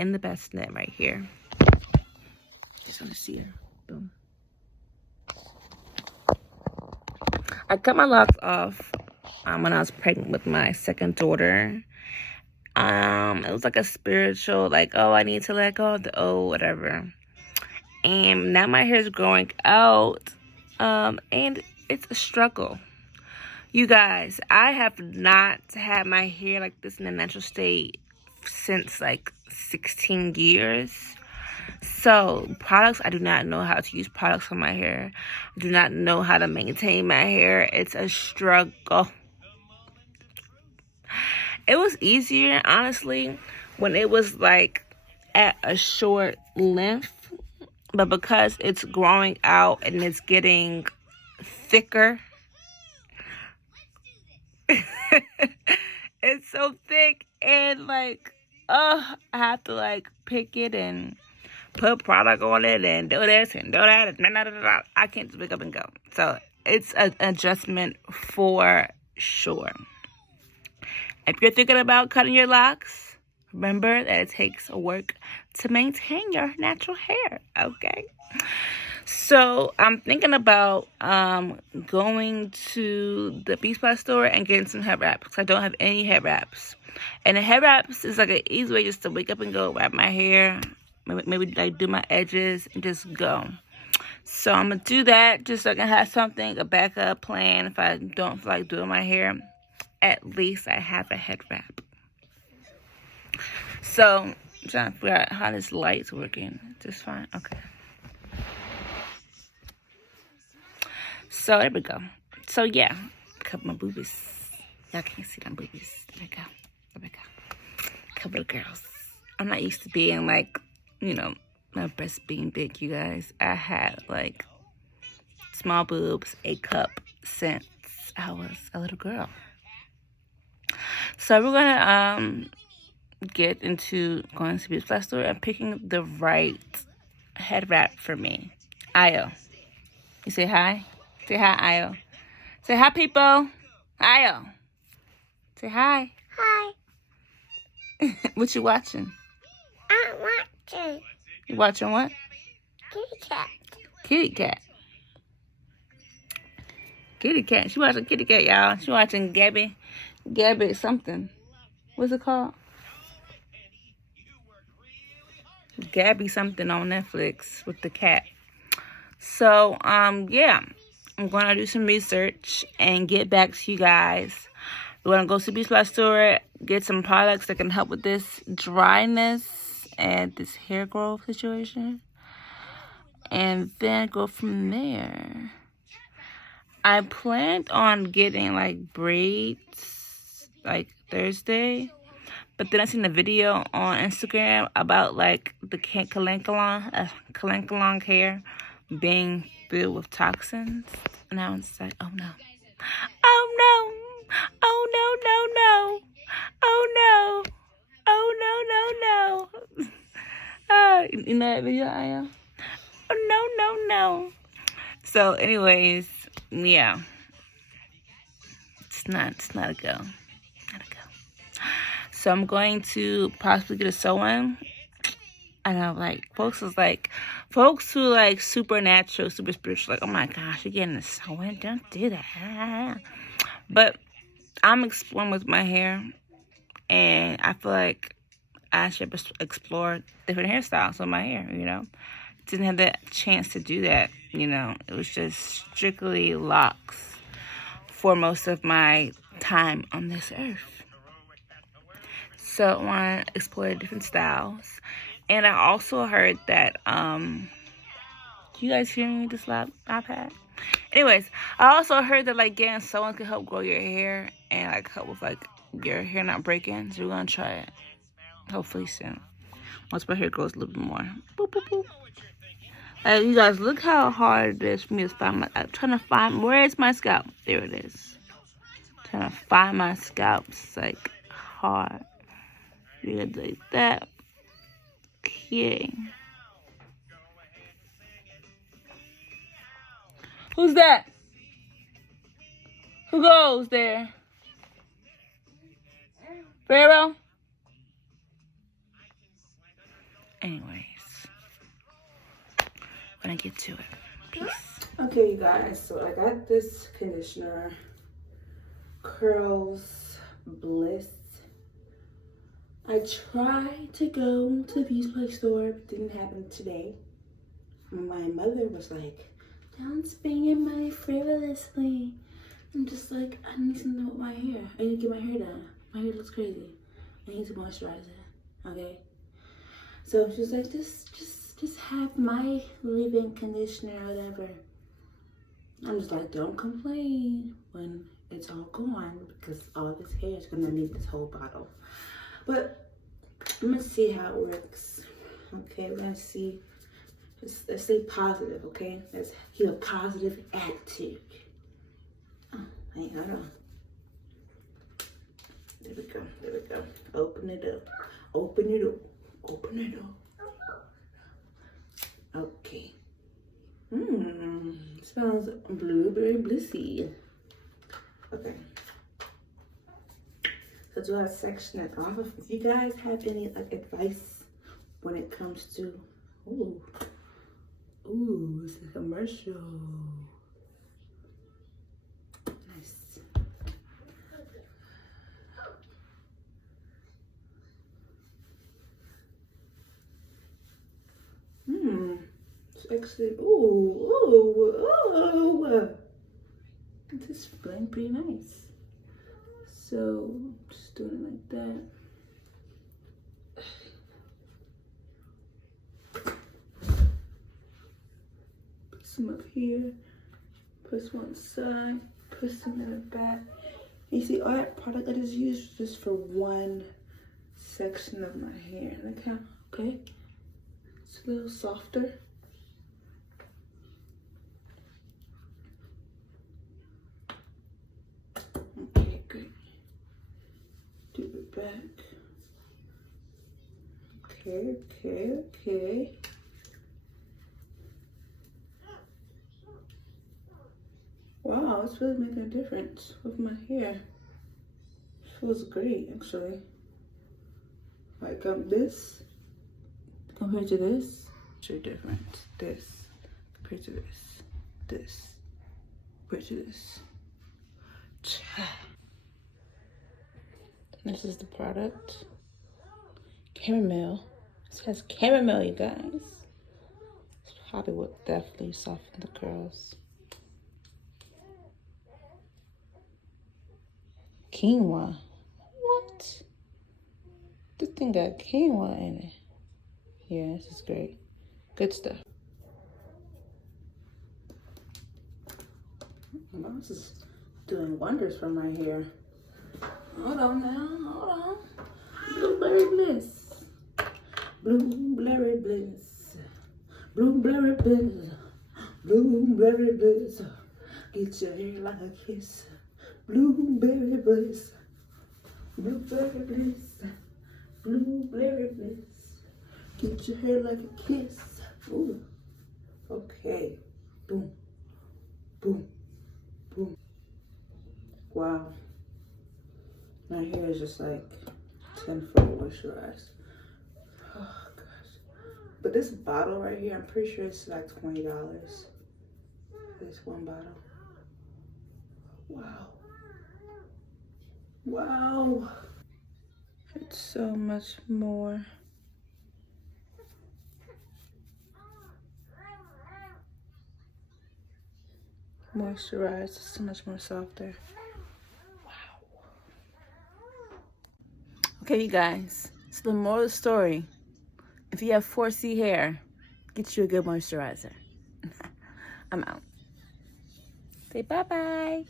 in the bassinet right here. Just want to see her. Boom. I cut my locks off when I was pregnant with my second daughter. It was like a spiritual, like, oh, I need to let go of the old, whatever. And now my hair is growing out, and it's a struggle. You guys, I have not had my hair like this in a natural state since like 16 years. So products, I do not know how to use products on my hair. I do not know how to maintain my hair. It's a struggle. It was easier, honestly, when it was like at a short length. But because it's growing out and it's getting thicker, it's so thick, and like, I have to like pick it and put product on it and do this and do that and I can't just pick up and go. So it's an adjustment for sure. If you're thinking about cutting your locks, remember that it takes work to maintain your natural hair, okay? So I'm thinking about going to the Beach Splash store and getting some head wraps, because I don't have any head wraps. And the head wraps is like an easy way just to wake up and go wrap my hair, maybe like do my edges and just go. So I'm going to do that just so I can have something, a backup plan if I don't feel like doing my hair. At least I have a head wrap. So I'm trying to figure out how this light's working. Just fine. Okay. So there we go. So yeah, cover my boobies. Y'all can't see them boobies. There we go. There we go. Cover the girls. I'm not used to being like, you know, my breasts being big, you guys. I had like small boobs, a cup since I was a little girl. So we're gonna get into going to the Beach Splash store and picking the right head wrap for me. Ayo, you say hi? Say hi, Ayo. Say hi, people. Ayo. Say hi. Hi. What you watching? I'm watching. You watching what? Kitty cat. Kitty cat. Kitty cat. She watching Kitty cat, y'all. She watching Gabby something. What's it called? Gabby something on Netflix with the cat. So, yeah. I'm going to do some research and get back to you guys. We're going to go to the Beach Splash store, get some products that can help with this dryness and this hair growth situation. And then go from there. I planned on getting like braids like Thursday. But then I seen a video on Instagram about like the calankalong hair being filled with toxins. And I was like, oh no. Oh no. Oh no, no, no. Oh no. Oh no, no, no. You know that video, I am? Oh no, no, no. So anyways, yeah. It's not a go. Not a go. So I'm going to possibly get a sew-in. And I'm like, folks who like supernatural, super spiritual, like, oh my gosh, you're getting a sew-in? Don't do that. But I'm exploring with my hair, and I feel like I should explore different hairstyles with my hair, you know. Didn't have the chance to do that, you know. It was just strictly locks for most of my time on this earth. So I want to explore different styles. And I also heard that, do you guys hear me with this iPad? Anyways, I also heard that, like, getting someone could help grow your hair and, like, help with, like, your hair not breaking. So we're going to try it. Hopefully soon. Once my hair grows a little bit more. Boop, boop, boop. You guys, look how hard it is for me to find I'm trying to find, where is my scalp? There it is. Trying to find my scalp. It's, like, hard. You got like that. Okay. Who's that? Who goes there? Pharaoh? Anyways, when I get to it. Peace. Okay, you guys, so I got this conditioner, Curls Bliss. I tried to go to the Beauty Supply store, but didn't happen today. My mother was like, don't spend your money frivolously. I'm just like, I need to know my hair. I need to get my hair done. My hair looks crazy. I need to moisturize it, okay? So she's like, just have my leave-in conditioner or whatever. I'm just like, don't complain when it's all gone, because all this hair is gonna need this whole bottle. But I'm gonna see how it works. Okay, let's see. Let's stay positive, okay? Let's keep a positive attitude. Oh, hang on. There we go, there we go. Open it up, open it up, open it up. Okay. Smells blueberry blissy. Okay. So do I section it off? If you guys have any like advice when it comes to, ooh, it's a commercial. Nice. It's actually, this is feeling pretty nice. So just doing it like that. Put some up here, put some on the side, put some in the back. You see, all that product I just used just for one section of my hair. Look how, okay, it's a little softer. Okay, good. Do it back. Okay. Wow, it's really making a difference with my hair. It feels great, actually. Like this compared to this. Sure difference. This compared to this. This compared to this. This is the product. Caramel. This has caramel, you guys. This probably would definitely soften the curls. Quinoa. What? This thing got quinoa in it. Yeah, this is great. Good stuff. Well, this is doing wonders for my hair. Hold on now, hold on. Blueberry bliss. Blueberry bliss. Blueberry bliss. Blueberry bliss. Get your hair like a kiss. Blueberry bliss. Blueberry bliss. Blueberry bliss. Get your hair like a kiss. Ooh. Okay. Boom. Boom. Boom. Wow. My hair is just like 10-foot moisturized. Oh gosh. But this bottle right here, I'm pretty sure it's like $20 for this one bottle. Wow. Wow. It's so much more. Moisturized, it's so much more softer. Wow. Okay, you guys, so the moral of the story, if you have 4C hair, get you a good moisturizer. I'm out. Say bye-bye.